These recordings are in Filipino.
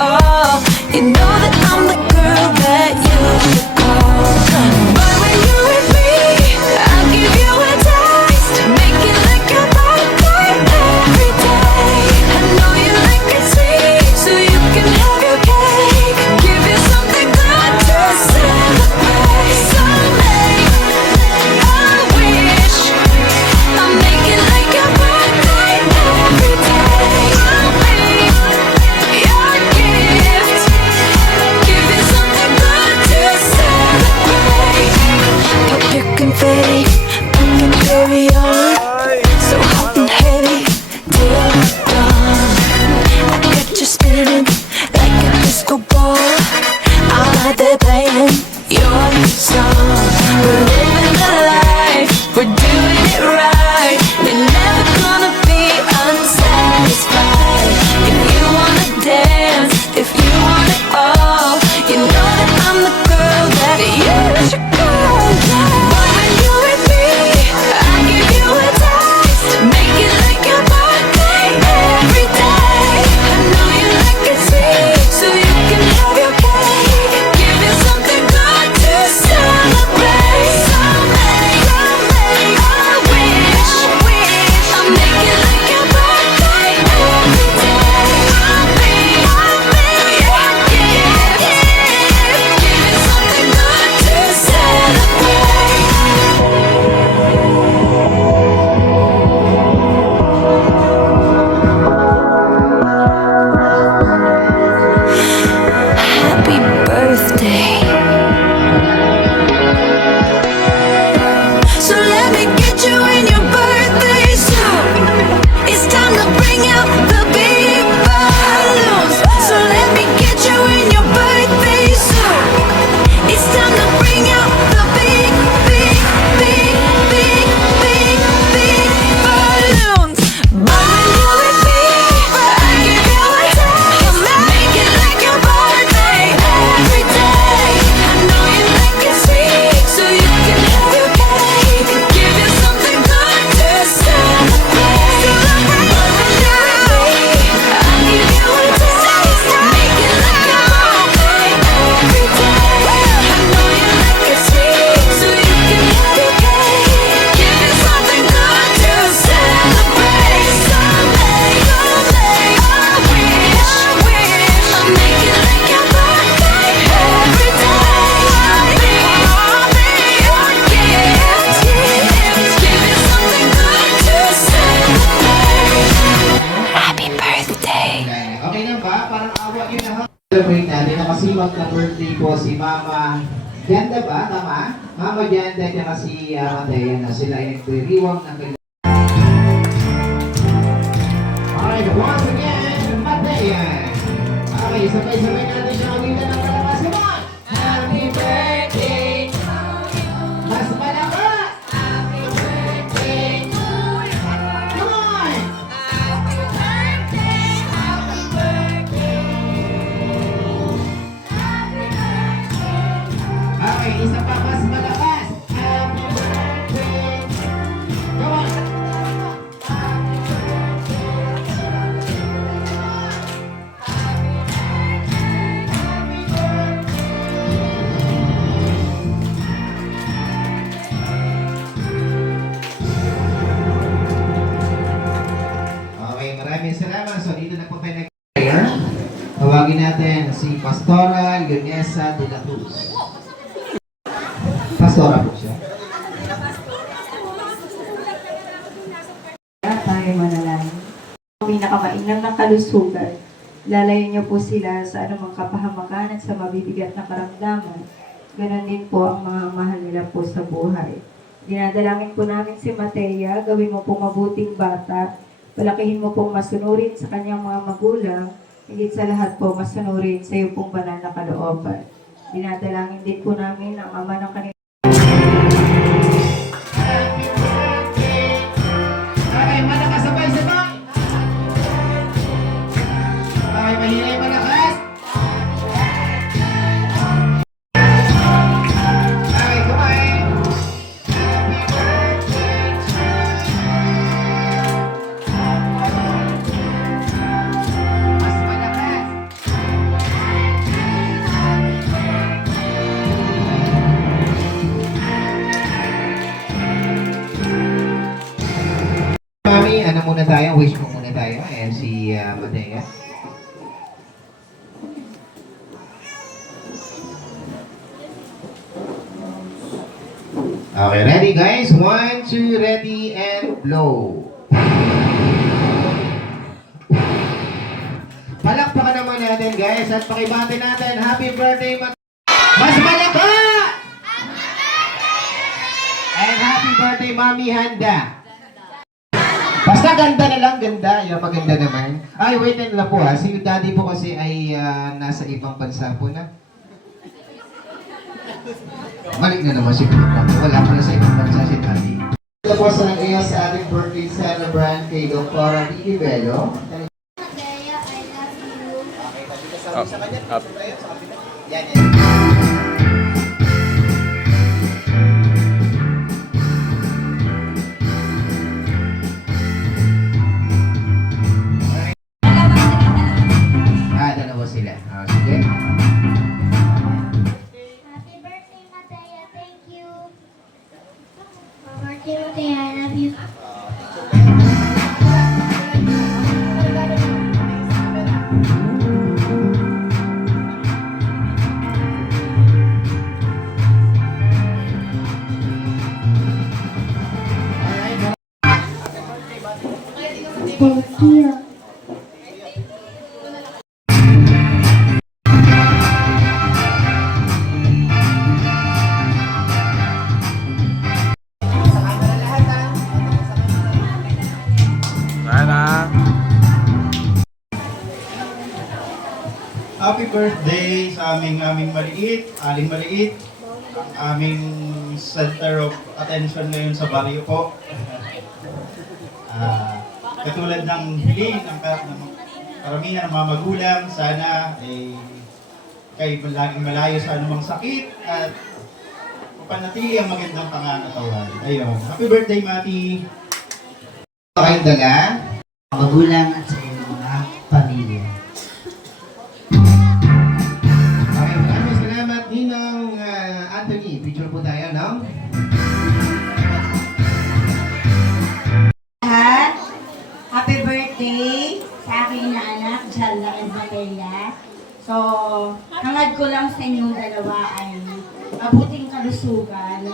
all. You know that I'm the girl that you should call. But when you're with me, I'll give you a taste. Make it like your birthday every day. I know you like it sweet, so you can have your cake. Give you something good to celebrate. So make a wish. I'll make it like your birthday every day. I'll be your gift. Give you something good to celebrate. Pop your confetti, put your carry on. So hot and heavy till dawn. I got you spinning like a disco ball. I'm out there playing your song. We're living the life, we're doing it right. You're never gonna be unsatisfied. If you wanna dance, if you want it all, you know that I'm the girl that you should call. But when you're with me, I'll give you a taste. Make it like your birthday every day. I know you like it sweet, so you can have your cake. Give you something good to celebrate. So make a wish. I'll make it like your birthday every day. I'll be your gift. Give you something good to celebrate. Happy birthday. So let me get you in your birthday suit. It's time to bring out the big balloons. So let me get you in your birthday suit. It's time to bring out the big, big, big, big, big, big balloons. But when you're with me, I give you a taste. Make it like your birthday every day. I know you like it sweet, so you can have your cake. Give you something good to celebrate. But when you're with me, I give you a taste. Make it like your birthday every day. I know you like it sweet, so you can have your cake. Give you something good to celebrate. So make a wish. I'll make it like your birthday every day. I'll be your gift. Give you something good to celebrate. Happy birthday. Okay na ba? Parang awa yun na. Celebrate natin na kasi magka-birthday po si Mama Ganda ba? Tama? Mama Ganda at si Matea na sila ay nagdiriwang ng kanya. Alright, once again, Matea. Okay, sabay-sabay natin siya awitan ng malakas. Come on! Happy birthday to you. Mas malakas! Happy birthday to you. Come on! Happy birthday, happy birthday. Happy birthday. Okay, isa pa mas malakas. Happy birthday. Come on! Happy Okay, maraming salamat. So dito na po tayo nag-prayer. Tawagin natin si Pastora Leonesa de la Cruz. Pastora po siya. Tayo manalangin. Pinakamainang ng kalusugan, lalayo niyo po sila sa anumang kapahamakan at sa mabibigat na karamdaman. Ganon din po ang mga mahal nila po sa buhay. Dinadalangin po namin si Matea, gawin mo pong mabuting bata, palakihin mo pong masunurin sa kanyang mga magulang, higit sa lahat po masunurin sa iyo pong banal na kalooban. Dinadalangin din po namin ang ama ng kanilang Okay, malakas sabay-sabay. Okay, mahilay malakas. Okay, kumain. Happy birthday to you. Mas malakas. ano muna tayo, wish mo muna tayo. Ayan si Matea. Okay, ready guys? 1, 2, ready, and blow. Palakpakan naman natin guys at pakibati natin. Happy birthday, Mas Malakas! And happy birthday, Mami Handa. Basta ganda na lang, ganda. Yung maganda naman. Ay, wait lang po ha. Si daddy po kasi ay nasa ibang bansa po na. Malik na naman si Papa. Wala pa na sa ibang bansa si daddy. Ito po sa nag-iya sa ating birthday celebrant kay Dr. Vicky Bello. Matea, I love you. Okay, tabi ka sa kanya. Up. Yan, yan. Dalawa sila. Sige. Happy birthday, Matea. Thank you. Happy birthday, Matea. I love you. Thank you. Happy birthday sa aming maliit, aling maliit, ang aming center of attention ngayon sa baryo po. Katulad ng hiling ng karamihan ng mga magulang, sana ay kayo laging malayo sa anumang sakit at mapanatili ang magandang pangangatawan. Ayun. Happy birthday, Mati! Kayong dala. Magulang at sa iyong mga pamilya. Okay, maraming salamat Ninong Anthony. Picture po tayo, no? Lahat, happy birthday sa aking na anak, Jalla and Matea. So, hangad ko lang sa inyong dalawa ay mabuting kalusugan.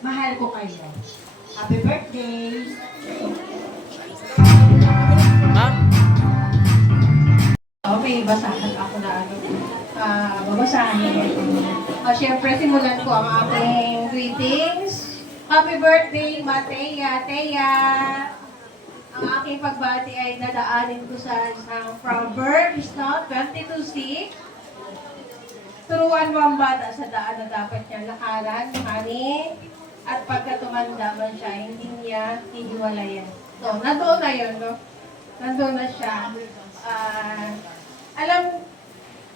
Mahal ko kayo. Happy birthday! Okay, basahan ako na ano. Babasahin. Siyempre, simulan ko ang aking greetings. Happy birthday, Matea. Teya! Ang aking pagbati ay nadaanin ko sa isang Proverbs, no? 22:6. Turuan mo ang bata sa daan na dapat niyang lakaran, honey. At pagka tumanda man siya, hindi niya hiniwalayan. So, nandoon na yun, no? Nandoon na siya. Alam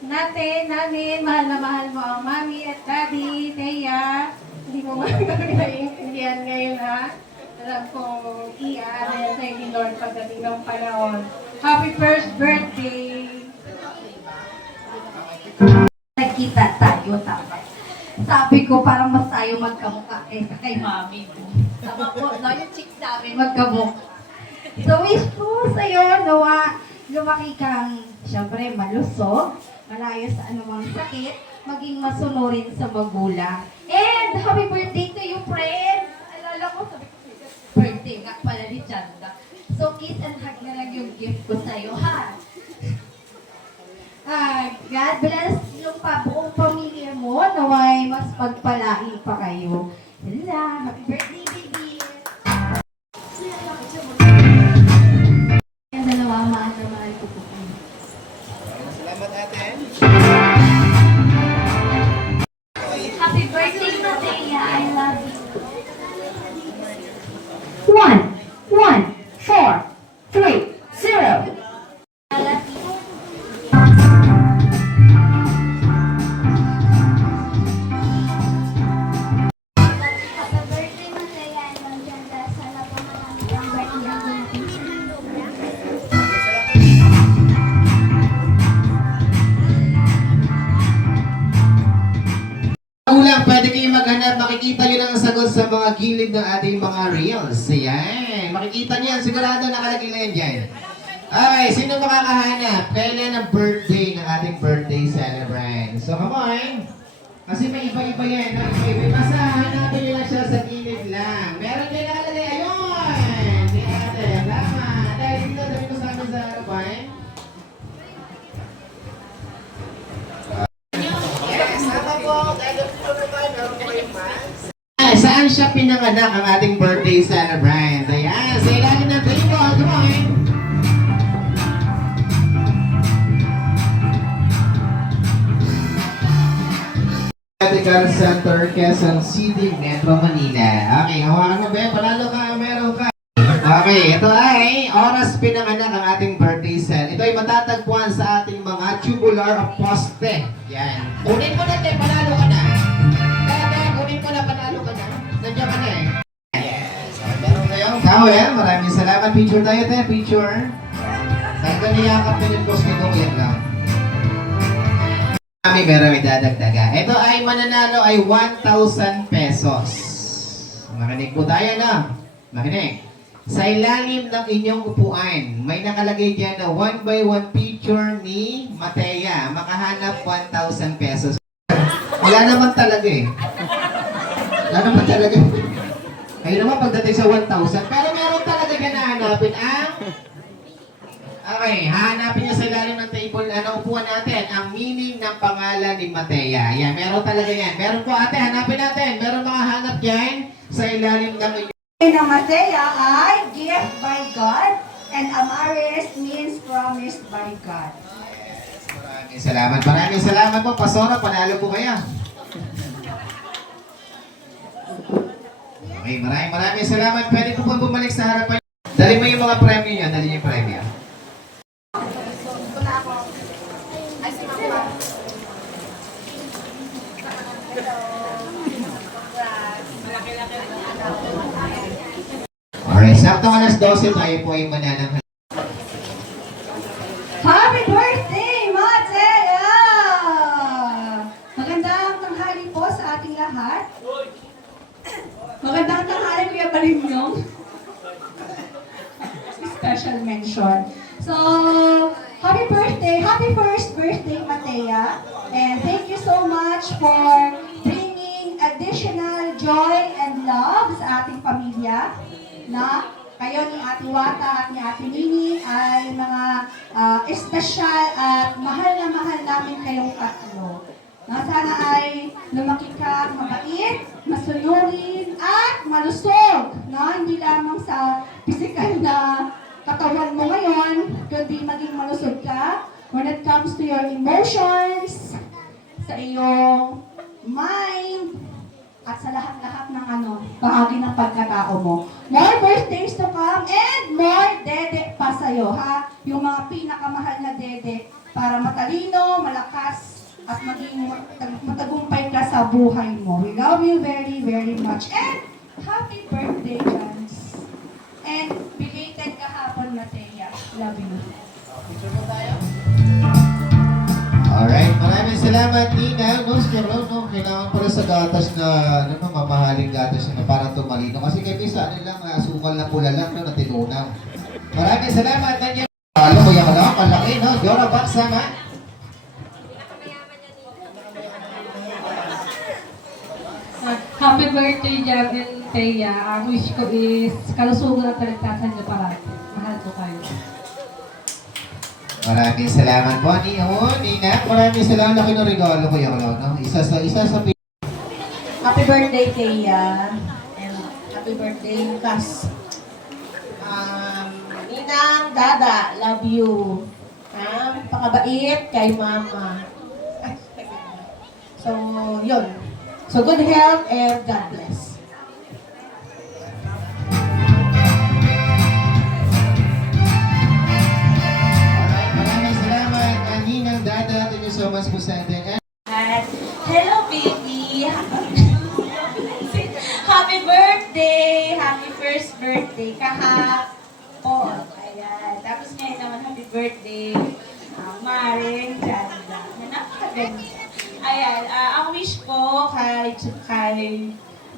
namin, mahal na mahal mo ang mami at daddy, Teya. Hindi mo man naiintindihan ngayon, ha? Alam kong i-aano yan sa'yo ni Lord pagdating ng panahon. Happy first birthday! Nagkita tayo, tama. Sabi ko, parang mas tayo magkamukha kaysa kay mami mo. Tama po, no? Yung chicks namin magkamukha. So, wish ko sa'yo, nawa, lumaki kang, syempre, malusog, malayo sa anumang sakit, maging masunurin sa magulang. And, happy birthday to you, friend! Alala ko, sabi ko, birthday nga pala ni Chanda. So, kiss and hug na lang yung gift ko sa'yo, ha? God bless yung buong pamilya mo, naway mas pagpalain pa kayo. Hala, happy birthday, baby! Yung dalawa, mahal na mahal ko po kayo. Salamat ate. Happy birthday, Matea! I love you. 1, 1, 4, 3, 0. I love you. Happy birthday, Matea. I love you. Sana po marami kang birthday ang dumating sa inyo. Magulang, pwede kayo maghanap. Makikita nyo lang ang sagot sa mga gilid ng ating mga reels. Ayan. Makikita sigurado nakalagay na yan dyan. Okay, sino makakahanap? Kailan ang birthday ng ating birthday celebrant? So, come on. Kasi may iba-iba yan. No? Iba-iba. Basta hanapin nyo lang siya sa gilid lang. Meron din nakalagay. Ayun! Di ate. Tama. Dahil dito, sabi ko sa amin sa harapan. Yes, tama po. Dahil dito na tayo. Meron po yung mask. Saan siya pinanganak ang ating birthday celebrant? Ayan, sa ilalim ng table. Come on. Medical Center, Quezon City, Metro Manila. Okay, hawakan mo ba? Panalo ka, meron ka. Okay, ito ay oras pinanganak ang ating birthday cell. Ito ay matatagpuan sa ating mga tubular of poste. Yan. Kunin mo na, te, panalo ka na. Kaya, kunin mo na, panalo ka na. Nandiyan ka na eh. Yes. Meron kayong towel. Maraming salamat. Picture tayo, te. Picture. Tanggal niyakap na yung poste ko. Yan lang. Kami meron idadagdaga. Ito ay mananalo ay 1,000 pesos. Makinig po tayo na. Makinig. Sa ilalim ng inyong upuan, may nakalagay dyan na 1 by 1 picture ni Matea. Makahanap 1,000 pesos. Wala naman talaga eh. Wala naman talaga. Ayun naman pagdating sa 1,000. Pero meron talaga dyan na hanapin ang... Okay, hahanapin niyo sa ilalim ng table, upuan natin, ang meaning ng pangalan ni Matea. Yan, meron talaga yan. Meron po ate, hanapin natin. Meron mga hanap dyan sa ilalim ng ng Matea ay gift by God and Amaris means promised by God. Maraming salamat. Maraming salamat po. Pasora, panalo po kayo. Okay, maraming salamat. Pwede po po bumalik sa harapan. Dali mo yung mga premyo niya. Dali yung premyo. Alright, saktong alas 12 tayo po ay mananang. Happy birthday, Matea! Magandang tanghali po sa ating lahat. Magandang tanghali, Kuya Balimyong. Special mention. So, happy birthday, happy first birthday, Matea. And thank you so much for bringing additional joy and love sa ating pamilya. Na kayo ni Ate Wata at ni Ate Nini ay mga espesyal at mahal na mahal namin kayong tatlo. Na sana ay lumaki ka mabait, masunurin at malusog. Na hindi lamang sa physical na katawan mo ngayon, kundi maging malusog ka when it comes to your emotions, sa iyong mind, at sa lahat-lahat ng bahagi ng pagkatao mo. More birthdays to come and more dede pa sa'yo, ha? Yung mga pinakamahal na dede para matalino, malakas, at maging matagumpay ka sa buhay mo. We love you very, very much. And happy birthday, Jans. And belated kahapon, Matea. Love you. Picture mo tayo. Alright, maraming salamat Nina. No, kailangan pala sa gatas na, mamahaling gatas na parang tumalino. Kasi kay Misa, asukal na pula lang, na tinunaw. Maraming salamat. Nandiyan. Alam mo yung malaki, no? Jora Box, sama. Happy birthday, Jam and Thea. Ang wish ko is kalusugan at kaligtasan niyo parati. Mahal ko kayo. Maraming salamat po, Nina. Maraming salamat na regalo ko yung no? Isa sa Happy birthday, Thea. And happy birthday, Lucas. Ninang, Dada, love you. Pakabait kay Mama. So, yun. So, good health and God bless. Maraming salamat, Ninang, Dada. Thank you so much po sa atin. Hello, baby! Happy birthday! Happy first birthday kahapon. Ayan. Tapos ngayon naman, happy birthday, Maring Janda. Napakaganda. Ayan. Ang wish ko kay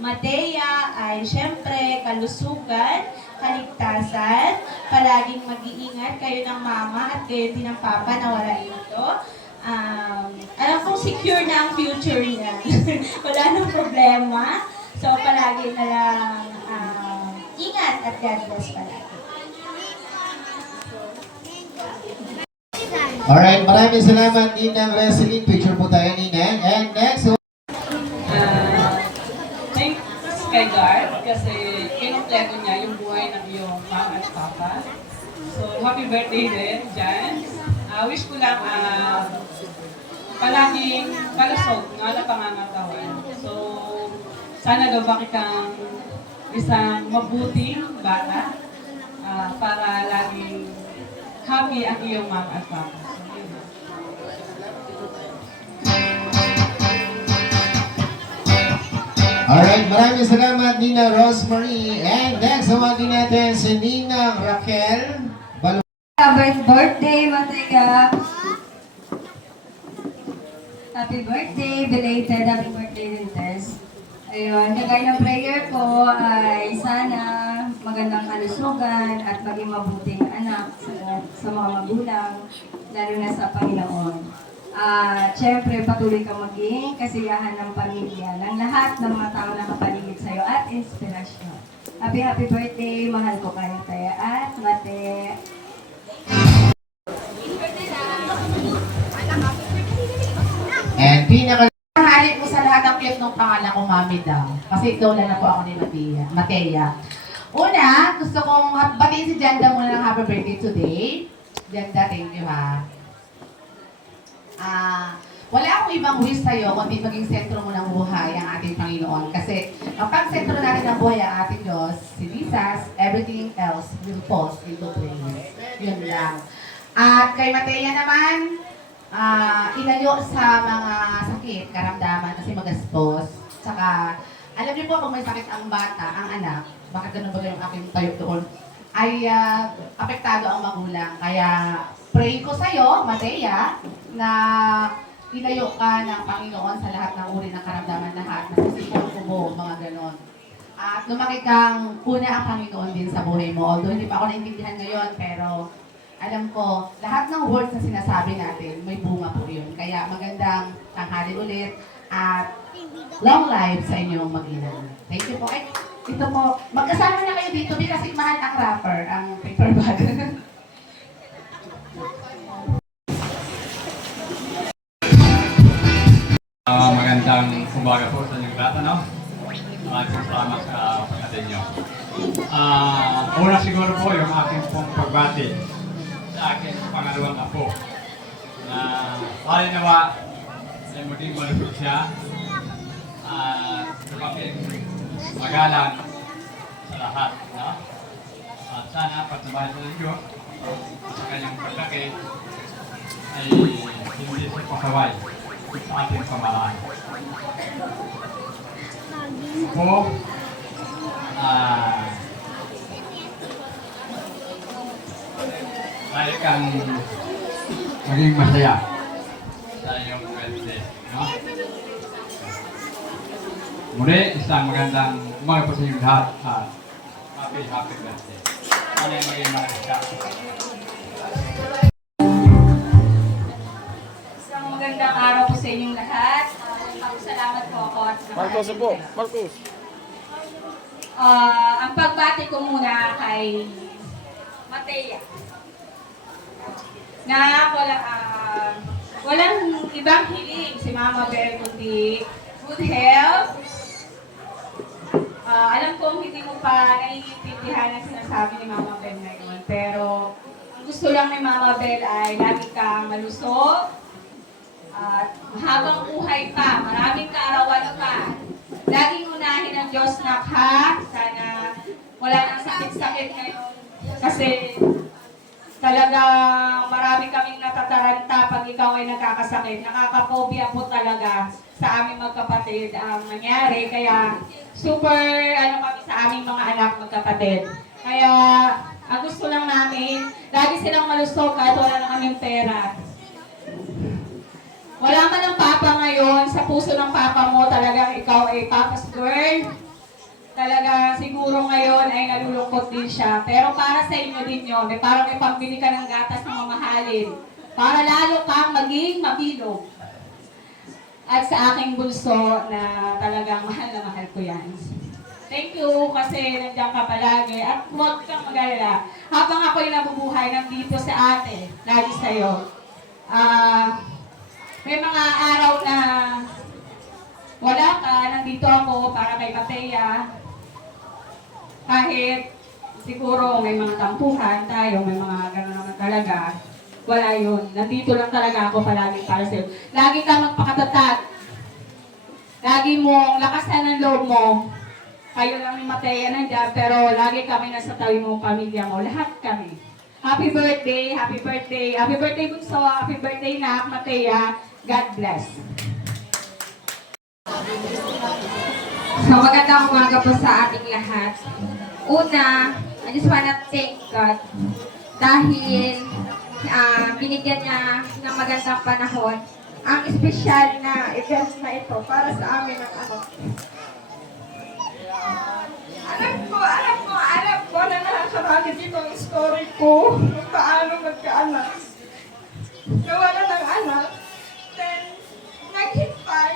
Matea ay syempre kalusugan, kaligtasan. Palaging mag-iingat kayo ng mama at kayo din ng papa na wala ito. Alam kong secure na ang future niya. Wala nang problema. So, palagi na lang ingat at God bless palagi. Alright, maraming salamat Ninang Wrestling. Picture po tayo, Ninang. And next, Thanks kay God kasi kinumpleto niya yung buhay ng iyong mama at papa. So, happy birthday din, Jan. Wish ko lang palaging palusog na pangangatawan. So, sana daw bakit kang isang mabuting bata para laging happy ang iyong mama at papa. So, yun. alright, maraming salamat Ninang Rosemary. And next, tawagin natin si Ninang Raquel. Happy birthday, Matega! Happy birthday, belated. Happy birthday din, Tess. Ayun, kagaya ng prayer ko ay sana magandang kalusugan at maging mabuting anak sa mga magulang, lalo na sa Panginoon. Siyempre, patuloy kang maging kasiyahan ng pamilya, ng lahat ng mga tao na kapaligid sa'yo at inspirasyon. Happy birthday, mahal ko kayo, Taya at Mate. And pinaka Mahalin ko sa lahat ng cute ng pangalan ko, Mami daw. Kasi idol na po ako ni Matea. Una, gusto kong batiin si Janda muna ng happy birthday today. Janda, thank you ha. Wala akong ibang wish sa'yo kundi maging sentro mo ng buhay ang ating Panginoon. Kasi ang pag-sentro natin ng buhay ang ating Diyos, si Jesus, everything else will fall into place. Yun lang. At kay Matea naman, ilayo sa mga sakit, karamdaman kasi magastos. Tsaka, alam niyo po kung may sakit ang bata, ang anak, bakit ganun ba yung aking tayo doon, ay apektado ang magulang. Kaya, pray ko sa'yo, Matea, na ilayo ka ng Panginoon sa lahat ng uri ng karamdaman lahat, nasasipon, kubo, mga ganon. At lumaki kang una ang Panginoon din sa buhay mo. Although hindi pa ako naintindihan ngayon, pero alam ko, lahat ng words na sinasabi natin, may bunga po yun. Kaya magandang tanghali ulit at long life sa inyong mag-ina. Thank you po. Ay, ito po, magkasama na kayo dito kasi mahal ang rapper, ang paper bag. Magandang umaga po sa inyong lahat, ano? Maraming salamat sa pagkatid nyo. Una siguro po yung aking pong pagbati sa aking pangalawang apo na halinawa ay maging malusog siya at lumaking magalang sa lahat, no? At sana patubayan sa inyo sa kanyang pagkaki ay hindi siya pasaway sa ating pamalaan. Po, lagi kang maging masaya sa iyong birthday, no? Muli, isang magandang umaga po sa inyong lahat at happy birthday. Ano yung maging masaya? Isang magandang araw po sa inyong lahat. Salamat po ako at Marcos po, Marcos. ang pagbati ko muna kay Matea. Na walang ibang hiling si Mama Bel kundi good health. Alam kong hindi mo pa naiintindihan ang sinasabi ni Mama Bel ngayon. Pero ang gusto lang ni Mama Bel ay lagi kang malusog. At mahabang buhay pa, maraming kaarawan pa. Laging unahin ng Diyos na ha. Sana wala nang sakit-sakit ngayon. Kasi talagang marami kaming natataranta pag ikaw ay nagkakasakit. Nakakapobia po talaga sa aming magkapatid ang nangyari. Kaya super kami sa aming mga anak magkapatid. Kaya ang gusto lang namin, lagi silang malusog kahit wala na kaming pera. Wala man ang papa ngayon, sa puso ng papa mo talagang ikaw ay papa's girl. talaga siguro ngayon ay nalulungkot din siya. Pero para sa inyo din yun, parang may pambili ka ng gatas na mamahalin. Para lalo kang maging mabilog. At sa aking bunso na talagang mahal na mahal ko yan. Thank you kasi nandiyan ka palagi at huwag kang mag-alala. Habang ako'y nabubuhay, nandito sa ate, lagi sa'yo. May mga araw na wala ka, nandito ako para kay Matea. Kahit siguro may mga tampuhan tayo, may mga gano'n naman talaga. Wala yun. Nandito lang talaga ako palagi para sa'yo. Lagi kang magpakatatag. Lagi mong lakasan ang loob mo. Kayo lang ni Matea nandiyan, pero lagi kami nasa tawi mo, pamilya mo. Lahat kami. Happy birthday, happy birthday, happy birthday bunso, happy birthday na Matea. God bless. So, magandang umaga po sa ating lahat. Una, I just wanna thank God dahil binigyan niya ng magandang panahon ang espesyal na event na ito para sa amin ng anak. Alam ko na nakakarami dito ang story ko kung paano magkaanak. Nawala ng anak, then naghintay,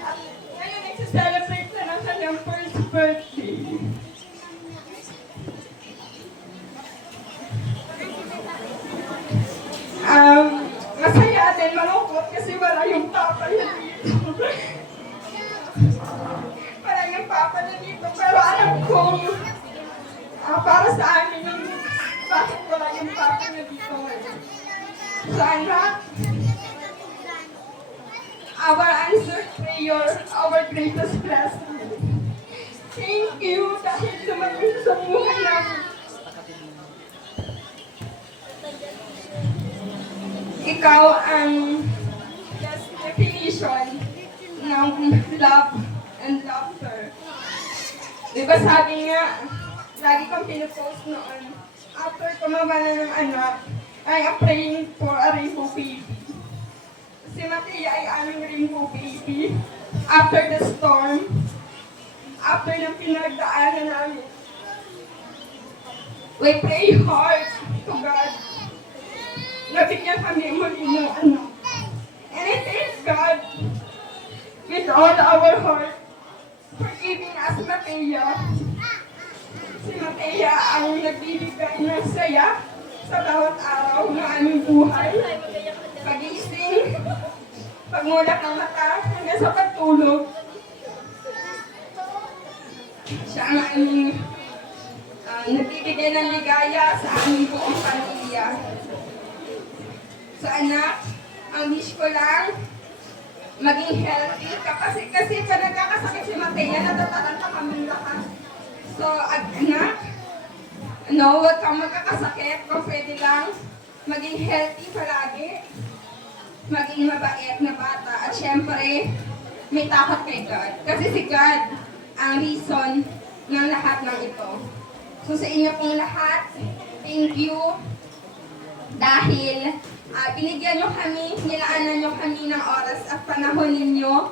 at ngayon nagsiselebrate na ng kanyang first birthday. Masaya din, malungkot kasi wala yung papa niya dito. Wala yung papa niya dito, pero alam ko, para sa amin yung bakit wala yung papa niya dito. So anak, our answered prayer, our greatest blessing. Thank you dahil dumating sa buhay namin. Ikaw ang definition ng love and laughter. Diba sabi nga, lagi kong pinupost noon, after ko mawala ng anak, I am praying for a rainbow baby. Si Matea ay aming rainbow baby. After the storm, after ng pinagdaanan namin, we pray hard to God. Nabigyan kami muli ng anak. And I thank God with all our heart for giving us Matea. Si Matea ang nagbibigay ng saya sa bawat araw ng aming buhay. Pagising, pagmulak ng mata, hanggang sa pagtulog. Siya ang aming nagbibigay ng ligaya sa aming buong pamilya. So anak, ang wish ko lang, maging healthy ka. Kasi pa nagkakasakit si Matea, natataranta kami lahat. So anak, huwag kang magkakasakit. Kung pwede lang, maging healthy palagi. Maging mabait na bata. At syempre, may takot kay God. Kasi si God ang reason ng lahat ng ito. So sa inyo pong lahat, thank you. Dahil binigyan nyo kami, nilaanan nyo kami ng oras at panahon ninyo.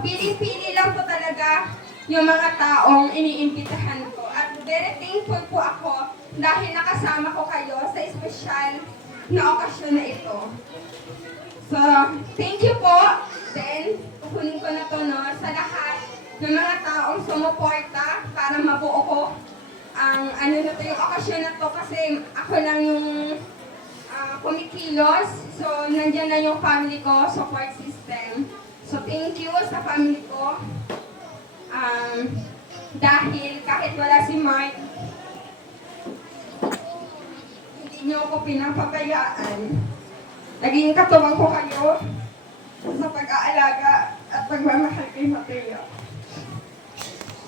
Pili-pili lang po talaga yung mga taong iniimbitahan ko. At very thankful po ako dahil nakasama ko kayo sa espesyal na okasyon na ito. So, thank you po. Then, kukunin ko na to sa lahat ng mga taong sumuporta para mabuo ko ang yung okasyon na to kasi ako lang yung kumikilos. So, nandiyan na yung family ko, support system. So, thank you sa family ko. Dahil kahit wala si Mark, hindi niyo ako pinapabayaan. Naging katuwang ko kayo sa pag-aalaga at pagmamahal kay Matea.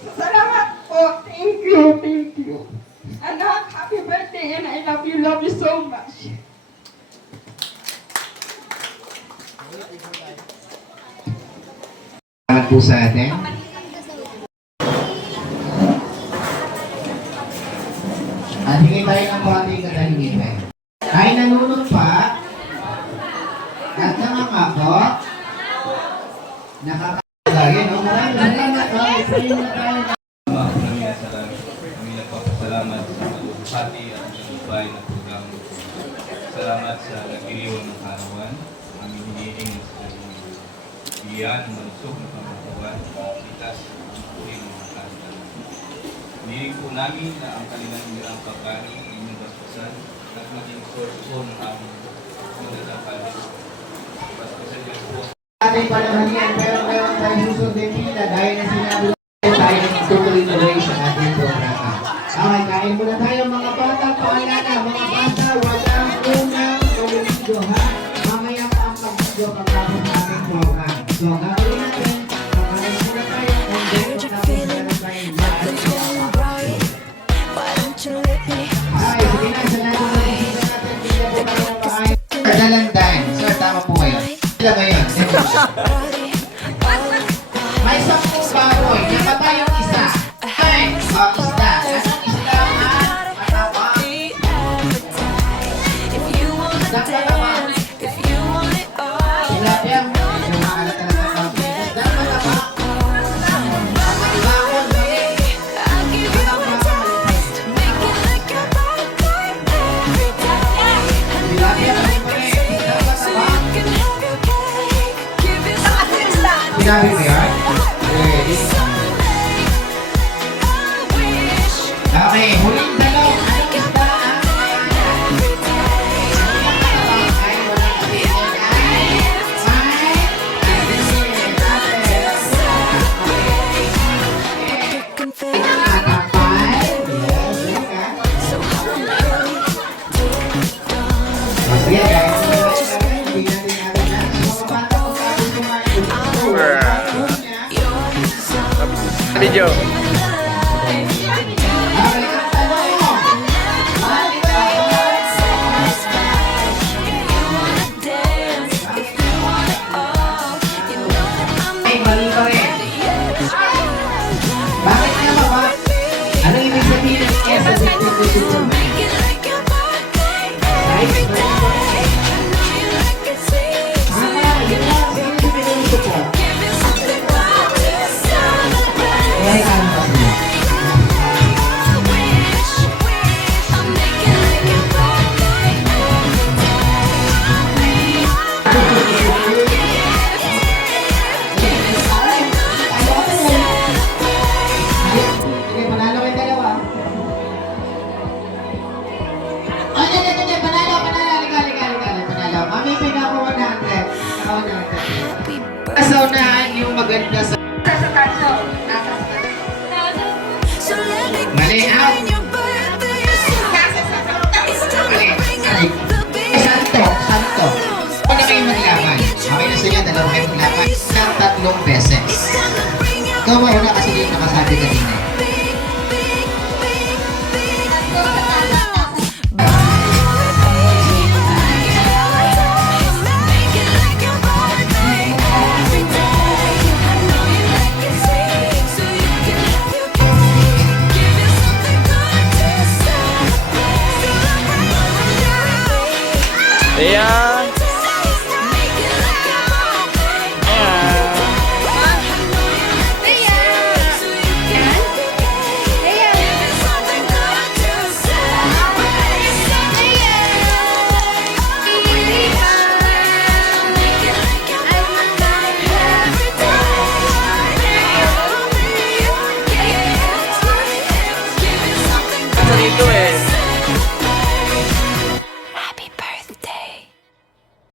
So, salamat po. Thank you, thank you. Anak, happy birthday and I love you so much. Salamat po sa atin. At hingin tayo ng konting katahimikan. Tayo nanunod pa at nangangako nakakagayin. Maraming salamat. Sa'yo na tayo. Salamat sa nagdiriwang ng karawan. Aming hinihingi sa iyan, malusog na pamatawan, itas ang puri ng mga kanta. Hinihingi po namin na ang kanilang hirang pagkani, inyong basbasan, at maging source po ng aming magandang basbasan niyo po. Ating panahon yan, pero meron tayong susundin nila dahil na sinabi tayo tutuloy-tuloy sa ating programa. Okay, kain muna tayo mga bata, paalala, mga bata, walang unang pag-video ha. Mamaya pa ang pag-video pagkapos sa ating program. So, gagawin natin, kakain muna tayo, and then pagkapos meron tayong mag-video. Why don't you let me? Okay, sige na, sa lahat ng mga natin, bigyan po tayo ng pakain. Sir Dalandan, sir, tama po kayo. Sila ngayon, may 10 baboy, napatay yung isa. Okay, isda. Anong isda ang matapang? Isda matapang. Tilapia. Yung maalat talaga ang isda matapang. Bangon, mali. Tilapia, mali. Isda matapang. Sinabi mo yan? Ready? Okay, huling dalaw. Anong isda ang ay walang kapitid Video. Ay, mali pa rin. Bakit nga ba? Anong ibig sabihin ng S sa distribution? Right? Yun lang. Yun yung pinili ko po. Ay, ano ba siya? Sige, panalo kayo dalawa. Ay, hindi, panalo. Panalo. Mami, pinako 100. Sa unahan yung maganda sa... So let me Mali, out. in your birthday suit. It's time to bring out the big Santo. Huwag na kayo maglaban. Okay na sa'yo, dalawa kayo maglaban. Ng 3 beses. Ikaw mauna kasi yung nakasabi kanina. Yeah.